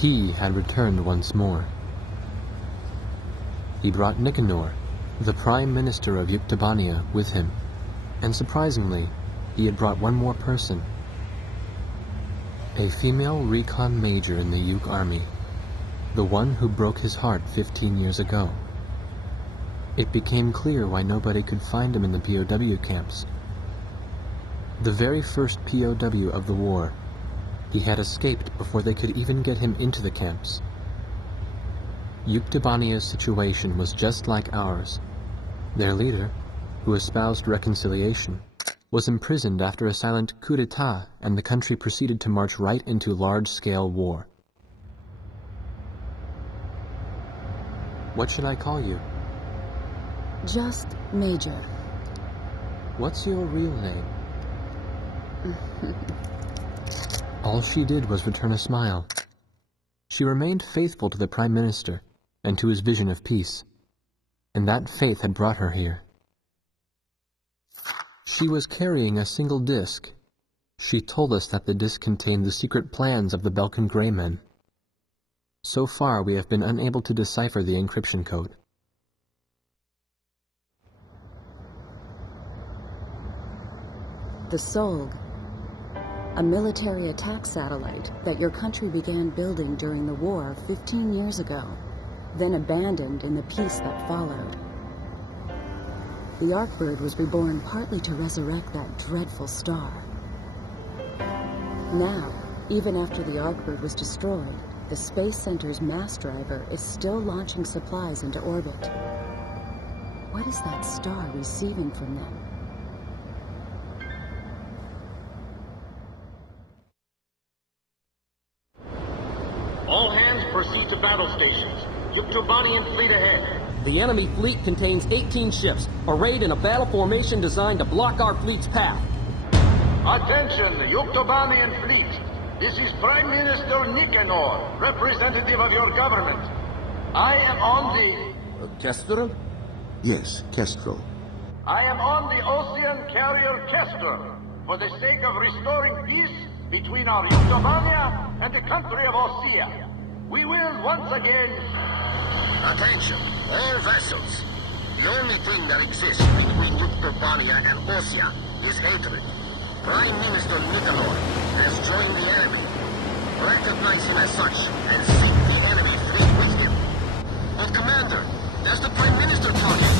He had returned once more. He brought Nicanor, the Prime Minister of Yuktobania, with him, and surprisingly, he had brought one more person. A female recon major in the Yuk army, the one who broke his heart 15 years ago. It became clear why nobody could find him in the POW camps. The very first POW of the war, he had escaped before they could even get him into the camps. Yuktobania's situation was just like ours. Their leader, who espoused reconciliation, was imprisoned after a silent coup d'etat, and the country proceeded to march right into large-scale war. What should I call you? Just Major. What's your real name? All she did was return a smile. She remained faithful to the Prime Minister and to his vision of peace, and that faith had brought her here. She was carrying a single disc. She told us that the disc contained the secret plans of the Belkan Grey Men. So far, we have been unable to decipher the encryption code. The Solg, a military attack satellite that your country began building during the war 15 years ago, then abandoned in the peace that followed. The Arkbird was reborn partly to resurrect that dreadful star. Now, even after the Arkbird was destroyed, the Space Center's mass driver is still launching supplies into orbit. What is that star receiving from them? All hands proceed to battle stations. Yuktobanian fleet ahead. The enemy fleet contains 18 ships, arrayed in a battle formation designed to block our fleet's path. Attention, Yuktobanian fleet. This is Prime Minister Nicanor, representative of your government. I am on the... Kestrel? Yes, Kestrel. I am on the ocean carrier Kestrel, for the sake of restoring peace between our Yuktobania and the country of Osea. We will once again... Attention, all vessels. The only thing that exists between Yuktobania and Osea is hatred. Prime Minister Nicanor has joined the enemy. Recognize him as such and seek the enemy fleet with him. But Commander, that's the Prime Minister talking.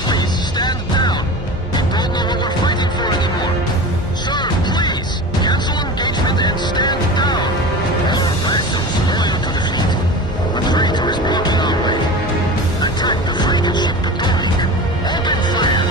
Please stand down. We don't know what we're fighting for anymore. Sir, please, cancel engagement and stand down. All vessels loyal to the fleet. A traitor is blocking our way. Attack the frightened ship to Dominic. Open fire.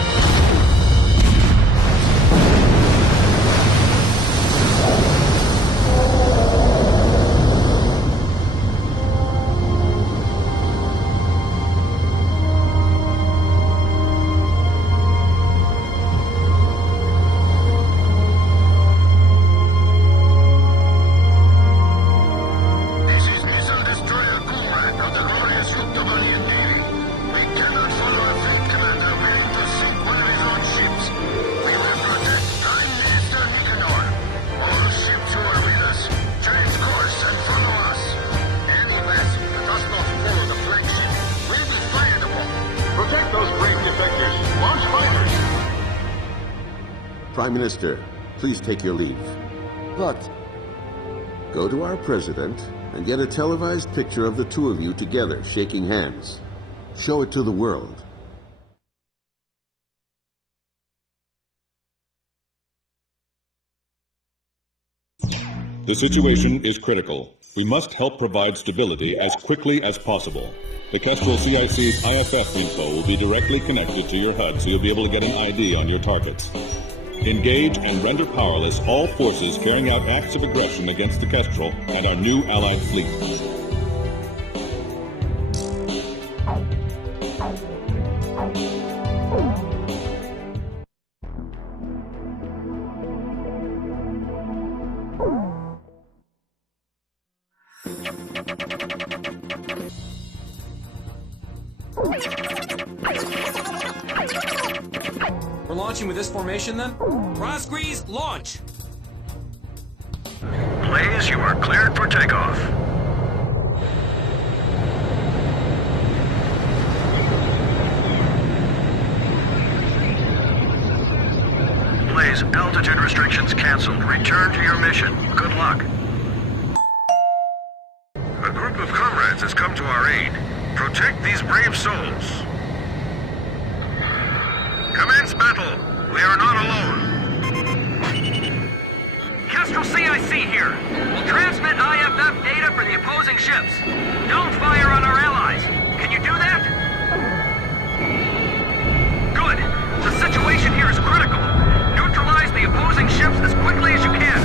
Prime Minister, please take your leave. But go to our president and get a televised picture of the two of you together, shaking hands. Show it to the world. The situation is critical. We must help provide stability as quickly as possible. The Kestrel CIC's IFF info will be directly connected to your HUD, so you'll be able to get an ID on your targets. Engage and render powerless all forces carrying out acts of aggression against the Kestrel and our new allied fleet. We're launching with this formation then? Rosgrees, launch! Blaze, you are cleared for takeoff. advise, altitude restrictions canceled. Return to your mission. Good luck. A group of comrades has come to our aid. Protect these brave souls. Commence battle. We are not alone. Kestrel CIC here. We'll transmit IFF data for the opposing ships. Don't fire on our allies. Can you do that? Good. The situation here is critical. Neutralize the opposing ships as quickly as you can.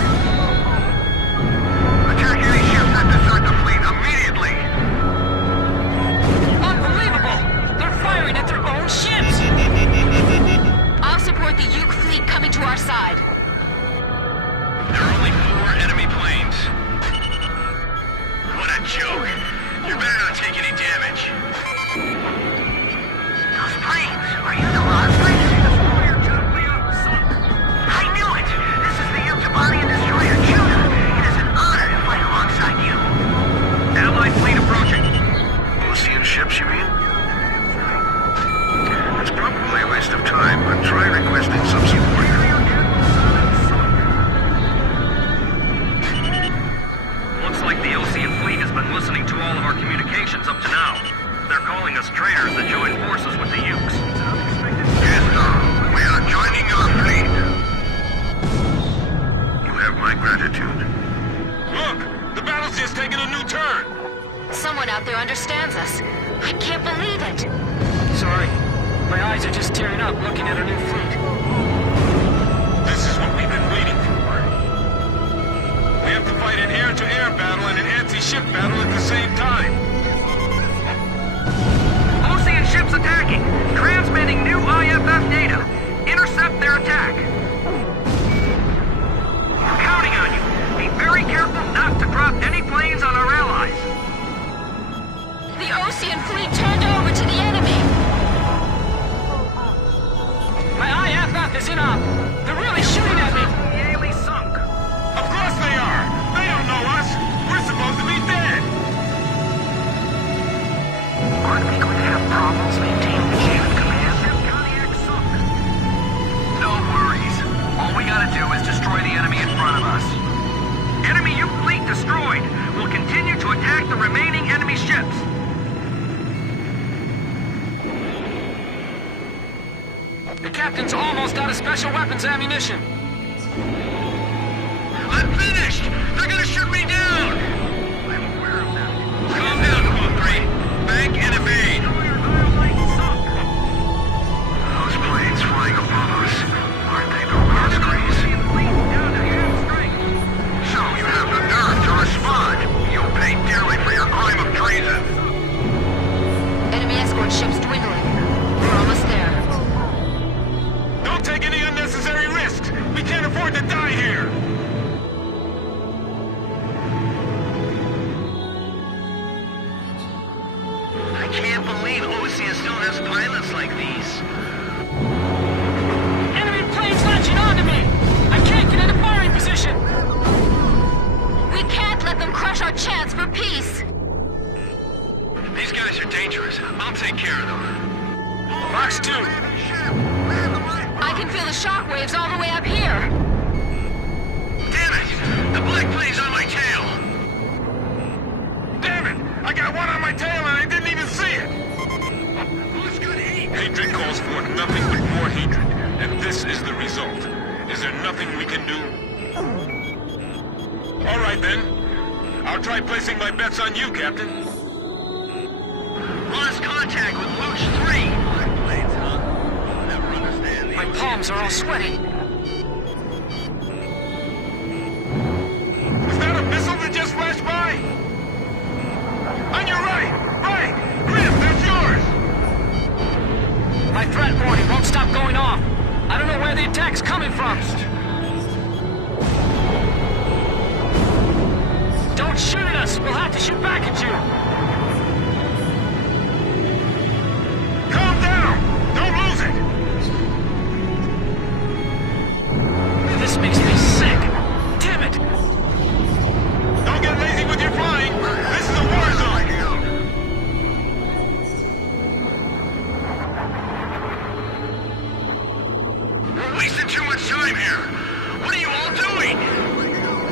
Attack any ships that desert the fleet immediately. Unbelievable! They're firing at their own ships! I'll support the Uke fleet coming to our side. There are only 4 enemy planes. What a joke. You better not take any damage. Those planes, are you the lost planes? I knew it! This is the Yuktabanian destroyer Judah. It is an honor to fight alongside you. Allied fleet approaching. Ocean ships, you mean? It's probably a waste of time, but try requesting some support. Looks like the Ocean fleet has been listening to all of our communications up to now. They're calling us traitors that joined forces with the Ukes. Yes, sir. We are joining your fleet. You have my gratitude. Look! The battle's just taking a new turn! Someone out there understands us. I can't believe it. Sorry. My eyes are just tearing up looking at our new fleet. This is what we've been waiting for. We have to fight an air-to-air battle and an anti-ship battle at the same time. Ocean ships attacking! Transmitting new IFF data! Intercept their attack! We're counting on you! Be very careful not to drop any planes on our allies! The Ocean fleet turned over to the enemy. My IFF is in up! They're really shooting at me! Nearly sunk! Of course they are! They don't know us! We're supposed to be dead! Aren't we going to have problems maintaining the chain of command? No worries. All we gotta do is destroy the enemy in front of us. Enemy Uke fleet destroyed! We'll continue to attack the remaining enemy ships. The captain's almost out of special weapons ammunition. I'm finished! They're gonna shoot me down! I'm aware of that. Calm down, Quote 3. Bank and evade. Those planes flying above us, aren't they the Roscrees? So you have the nerve to respond. You'll pay dearly for your crime of treason. Enemy escort ships dwindling. We're almost there. Don't take any unnecessary risks! We can't afford to die here! I can't believe Ocean still has pilots like these. Enemy planes launching onto me! I can't get into firing position! We can't let them crush our chance for peace. These guys are dangerous. I'll take care of them. Fox 2! I can feel the shockwaves all the way up here. Damn it! The black plane's on my tail! Damn it! I got one on my tail and I didn't even see it! Who's good heat? Hatred calls forth nothing but more hatred, and this is the result. Is there nothing we can do? All right then. I'll try placing my bets on you, Captain. Lost contact with Luch 3. Black planes, huh? I'll never understand these. My palms are all sweaty. Was that a missile that just flashed by? On your right! Right! Grim, that's yours! My threat warning won't stop going off. I don't know where the attack's coming from. Don't shoot at us! We'll have to shoot back at you! Calm down! Don't lose it! This makes me sick! Damn it! Don't get lazy with your flying! This is a war zone! We wasting too much time here. What are you all doing?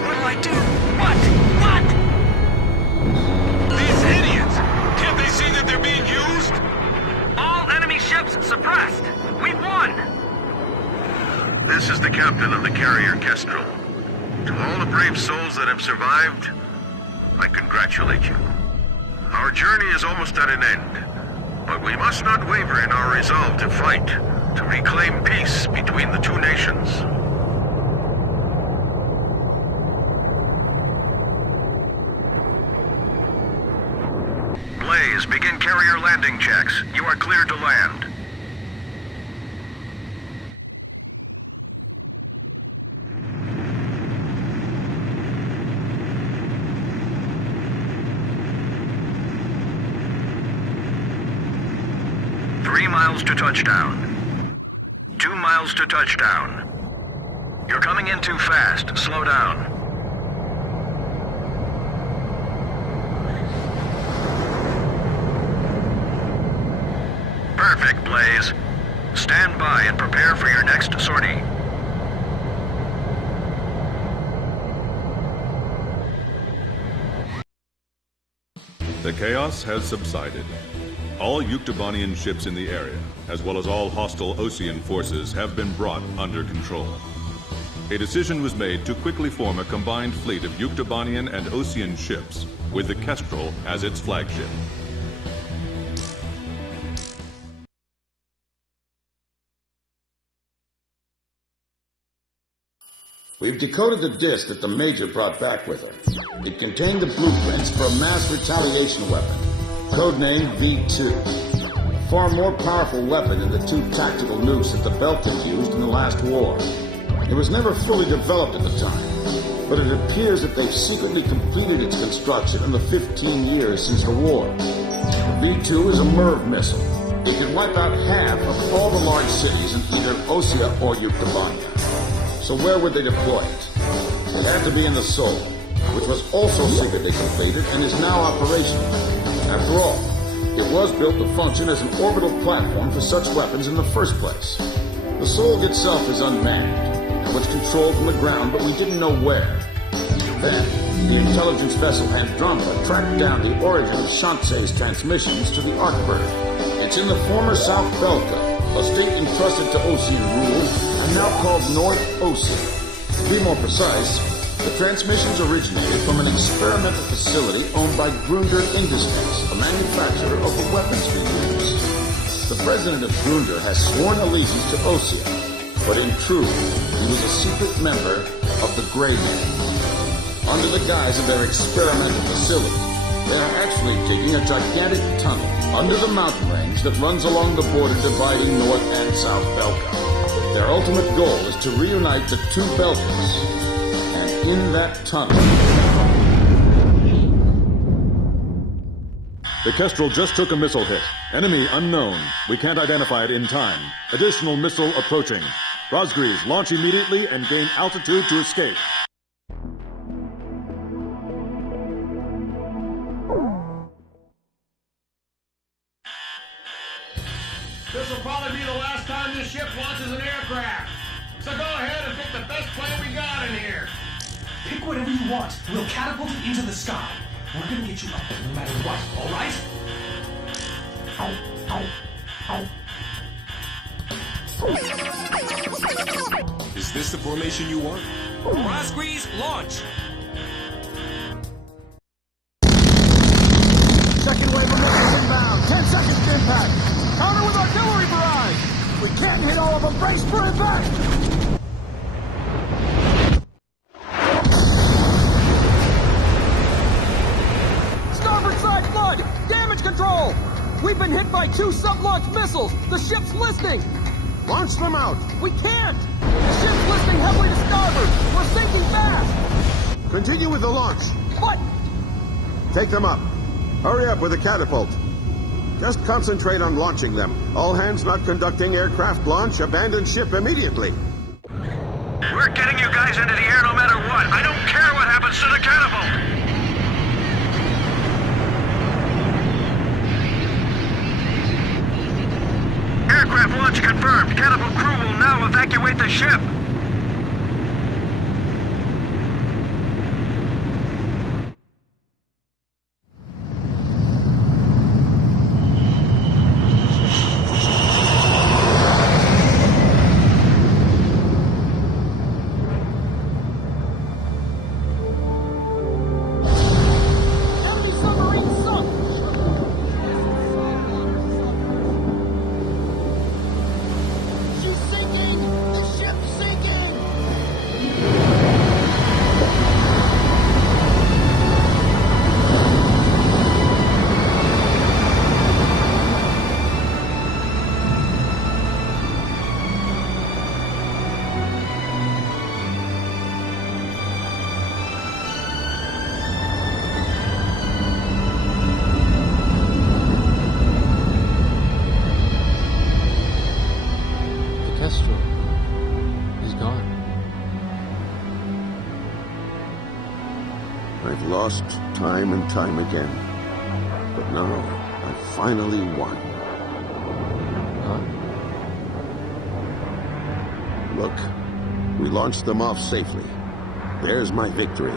What'll I do? What? These idiots! Can't they see that they're being used? All enemy ships suppressed. We won. This is the captain of the carrier Kestrel. To all the brave souls that have survived, I congratulate you. Our journey is almost at an end, but we must not waver in our resolve to fight, to reclaim peace between the two nations. Blaze, begin carrier landing checks. You are cleared to land. Miles to touchdown. 2 miles to touchdown. You're coming in too fast. Slow down. Perfect, Blaze. Stand by and prepare for your next sortie. The chaos has subsided. All Yuktobanian ships in the area, as well as all hostile Osean forces, have been brought under control. A decision was made to quickly form a combined fleet of Yuktobanian and Osean ships, with the Kestrel as its flagship. We've decoded the disc that the Major brought back with her. It contained the blueprints for a mass retaliation weapon, codenamed V2. Far more powerful weapon than the 2 tactical nukes that the Belkin used in the last war. It was never fully developed at the time, but it appears that they've secretly completed its construction in the 15 years since the war. The V2 is a MIRV missile. It can wipe out half of all the large cities in either Osea or Yuktobania. So where would they deploy it? It had to be in the Sol, which was also secretly completed and is now operational. After all, it was built to function as an orbital platform for such weapons in the first place. The Sol itself is unmanned, and was controlled from the ground, but we didn't know where. Then, the intelligence vessel Andromeda tracked down the origin of Shanxe's transmissions to the Arcbird. It's in the former South Belka, a state entrusted to Osean rule, and now called North Osea. To be more precise, the transmissions originated from an experimental facility owned by Grunder Industries, a manufacturer of the weapons we use. The president of Grunder has sworn allegiance to Osea, but in truth, he was a secret member of the Grey Men. Under the guise of their experimental facility, they are actually digging a gigantic tunnel under the mountain range that runs along the border dividing North and South Belka. Their ultimate goal is to reunite the 2 Belkas, and in that tunnel... The Kestrel just took a missile hit. Enemy unknown. We can't identify it in time. Additional missile approaching. Rosgreaves, launch immediately and gain altitude to escape. This will probably be the last time this ship launches an aircraft. So go ahead and pick the best plane we got in here. Pick whatever you want. We'll catapult it into the sky. We're gonna get you up there no matter what, all right? Is this the formation you want? Rosgreaves, launch! Second wave of missiles inbound. 10 seconds to impact. Counter with artillery barrage. We can't hit all of them. Brace for impact. Starboard side flood. Damage control. We've been hit by 2 sub-launch missiles. The ship's listing. Launch them out. We can't. The ship's listing heavily to starboard. We're sinking fast. Continue with the launch. What? Take them up. Hurry up with the catapult. Just concentrate on launching them. All hands not conducting aircraft launch, abandon ship immediately. We're getting you guys into the air no matter what. I don't care what happens to the catapult. Aircraft launch confirmed. Catapult crew will now evacuate the ship. He's gone. I've lost time and time again. But now, I finally won. Huh? Look, we launched them off safely. There's my victory.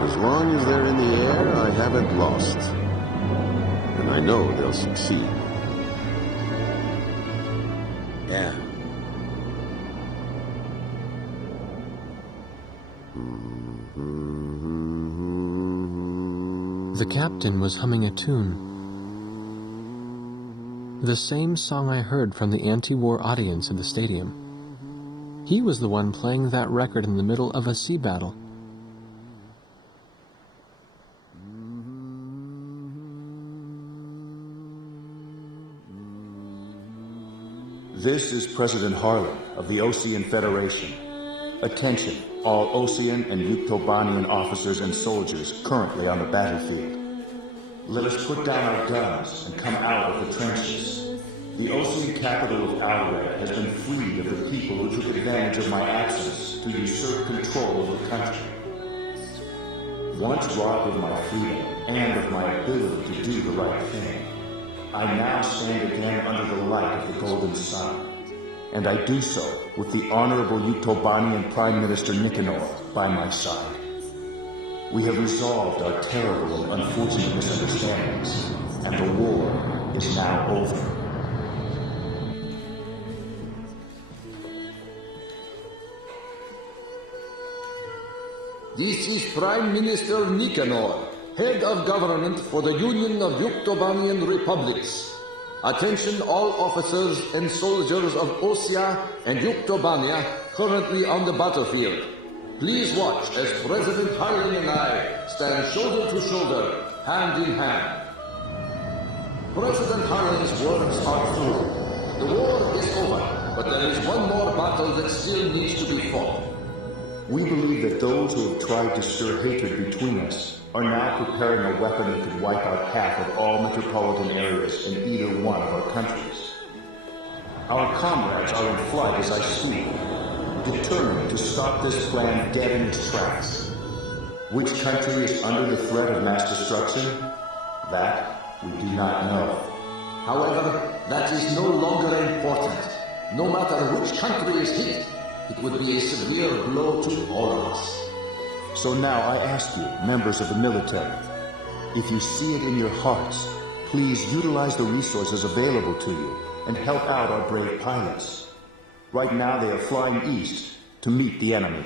As long as they're in the air, I haven't lost. And I know they'll succeed. Yeah. The captain was humming a tune. The same song I heard from the anti-war audience in the stadium. He was the one playing that record in the middle of a sea battle. This is President Harlan of the Osean Federation. Attention, all Osean and Yuktobanian officers and soldiers currently on the battlefield. Let us put down our guns and come out of the trenches. The Osean capital of Alred has been freed of the people who took advantage of my absence to usurp control of the country. Once robbed of my freedom and of my ability to do the right thing, I now stand again under the light of the Golden Sun. And I do so with the Honorable Yuktobanian Prime Minister Nicanor by my side. We have resolved our terrible and unfortunate misunderstandings, and the war is now over. This is Prime Minister Nicanor, Head of Government for the Union of Yuktobanian Republics. Attention all officers and soldiers of Osea and Yuktobania currently on the battlefield. Please watch as President Harlan and I stand shoulder to shoulder, hand in hand. President Harlan's words are true. The war is over, but there is one more battle that still needs to be fought. We believe that those who have tried to stir hatred between us are now preparing a weapon that could wipe out half of all metropolitan areas in either one of our countries. Our comrades are in flight as I speak, determined to stop this plan dead in its tracks. Which country is under the threat of mass destruction? That we do not know. However, that is no longer important. No matter which country is hit, it would be a severe blow to all of us. So now I ask you, members of the military, if you see it in your hearts, please utilize the resources available to you and help out our brave pilots. Right now they are flying east to meet the enemy.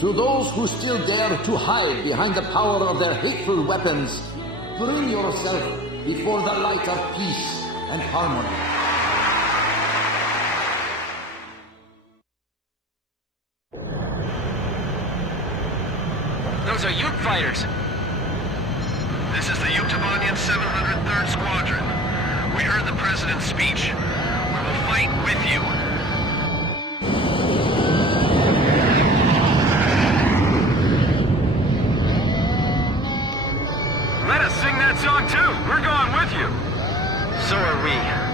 To those who still dare to hide behind the power of their hateful weapons, bring yourself before the light of peace and harmony. Those are Ute fighters. This is the Yuktobanian 703rd Squadron. We heard the President's speech. We will fight with you. Let us sing that song too. We're going with you. So are we.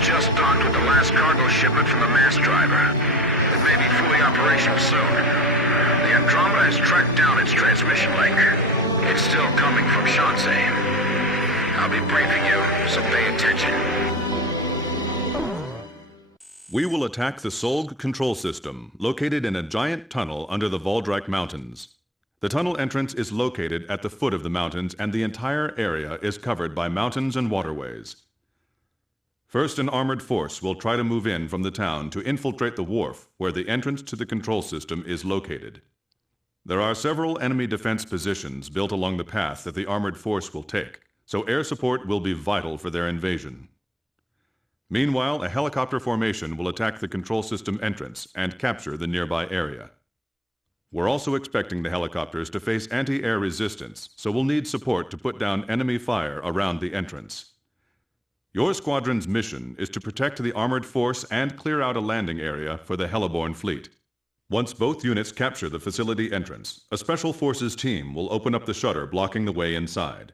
just docked with the last cargo shipment from the mass driver. It may be fully operational soon. The Andromeda has tracked down its transmission link. It's still coming from Shanxi. I'll be briefing you, so pay attention. We will attack the Solg control system, located in a giant tunnel under the Valdrak Mountains. The tunnel entrance is located at the foot of the mountains, and the entire area is covered by mountains and waterways. First, an armored force will try to move in from the town to infiltrate the wharf, where the entrance to the control system is located. There are several enemy defense positions built along the path that the armored force will take, so air support will be vital for their invasion. Meanwhile, a helicopter formation will attack the control system entrance and capture the nearby area. We're also expecting the helicopters to face anti-air resistance, so we'll need support to put down enemy fire around the entrance. Your squadron's mission is to protect the armored force and clear out a landing area for the Heliborn fleet. Once both units capture the facility entrance, a Special Forces team will open up the shutter blocking the way inside.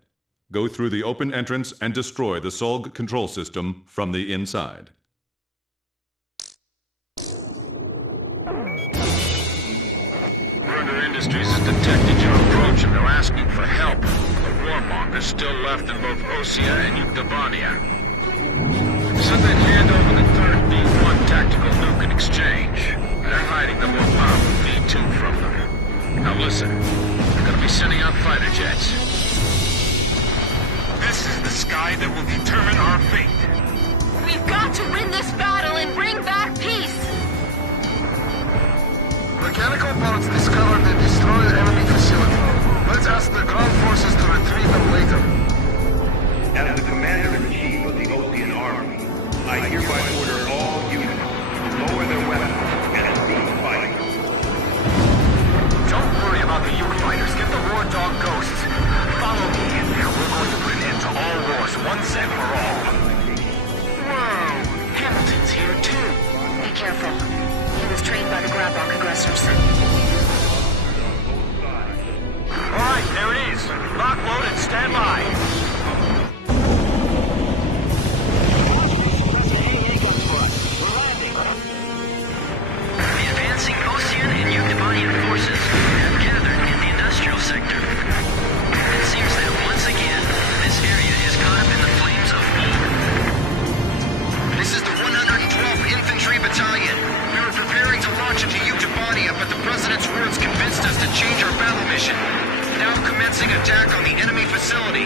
Go through the open entrance and destroy the Solg control system from the inside. Burger Industries has detected your approach and they're asking for help. The warmongers still left in both Osea and Yuktobania. Send that hand over the third B-1 tactical nuke in exchange. They're hiding the more powerful B-2 from them. Now listen, they're gonna be sending out fighter jets. This is the sky that will determine our fate. We've got to win this battle and bring back peace! Mechanical boats discovered and destroyed enemy facility. Let's ask the ground forces to retrieve them later. As the Commander-in-Chief of the Ocean Army, I hereby order all units to lower their weapons and cease fighting. Don't worry about the Yuke fighters. Get the war dog ghosts. Follow me. We're going to put an end to all wars once and for all. Whoa! Hamilton's here too. Be careful. He was trained by the Grabok aggressors. Alright, there it is. Lock, load, and stand by. The advancing Ocean and Yuktobanian forces have gathered in the industrial sector. It seems that once again, this area is caught up in the flames of war. This is the 112th Infantry Battalion. We were preparing to launch into Yuktobania, but the President's words convinced us to change our battle mission. Now commencing attack on the enemy facility.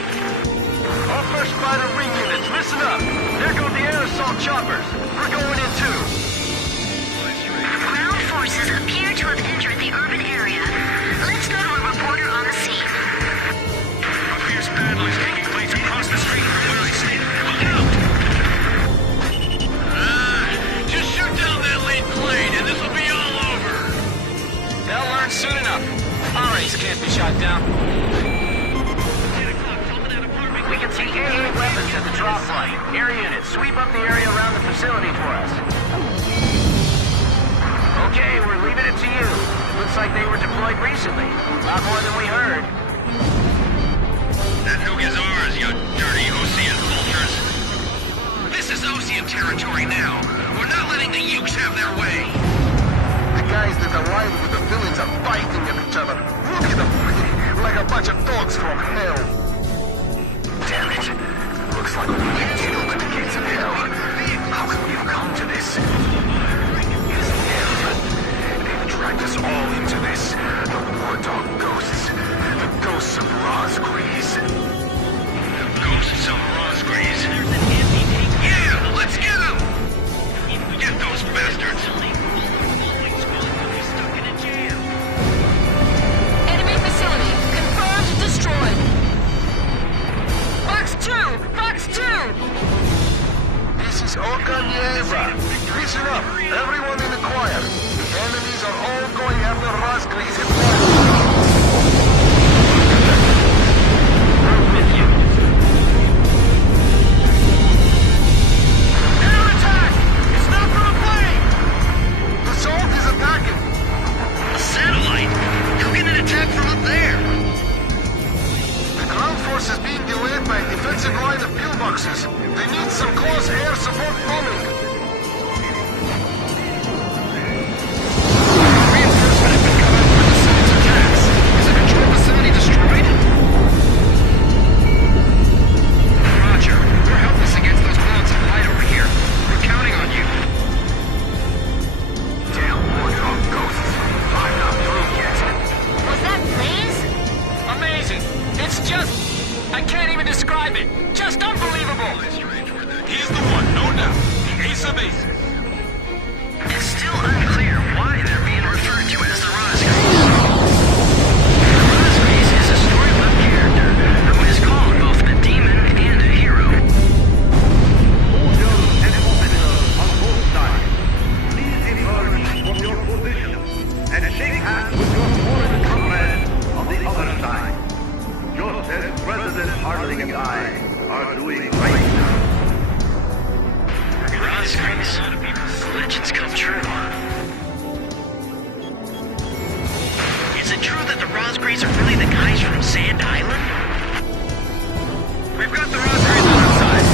All first fighter wing units, listen up. There go the air assault choppers. We're going in too. Ground forces appear to have entered the urban area. Let's go to a reporter on the scene. A fierce battle is taking place across the street from where I stand. Look out! Just shoot down that lead plane and this will be all over. They'll learn soon enough. Our ace can't be shot down. We can see AA weapons at the drop line. Air units, sweep up the area around the facility for us. Okay, we're leaving it to you. Looks like they were deployed recently. A lot more than we heard. That nuke is ours, you dirty Ocean vultures. This is Ocean territory now. We're not letting the Ukes have their way. The guys that arrived with the villains are fighting at each other. Look at them! Like a bunch of dogs from hell. Damn it. Looks like we can't open the gates of hell. How could we have come to this? It is them. They've dragged us all into this. The war dog ghosts. The ghosts of Rosgrease. The ghosts of Rosgrease. Yeah, let's get them! Get those bastards! Enemy facility confirmed destroyed. Box 2! Box 2! This is Okanyeva. Listen up, everyone in the choir. The enemies are all going after Rosgrease and We're with you. Air attack! It's not from a plane! The Salt is attacking! A satellite? How can it attack from up there? The ground force is being delayed by a defensive line of pillboxes. They need some close air support from Mississippi. It's still unclear why they're being referred to as the Rosgrees. The Rosgrees is a storybook character who is called both a demon and a hero. Soldiers and officers on both sides, please emerge from your positions and shake hands with your foreign comrades on the other side. Just as President Harding and I are doing right now. Rosgrees. Legends come true. Is it true that the Rosgrees are really the guys from Sand Island? We've got the Rosgrees on our side.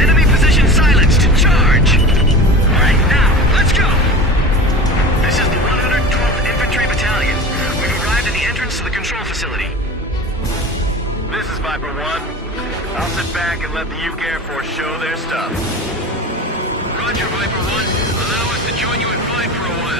Enemy position silenced. Charge! Alright, now, let's go! This is the 112th Infantry Battalion. We've arrived at the entrance to the control facility. This is Viper 1. I'll sit back and let the UK Air Force show their stuff. Roger, Viper 1. Allow us to join you in flight for a while.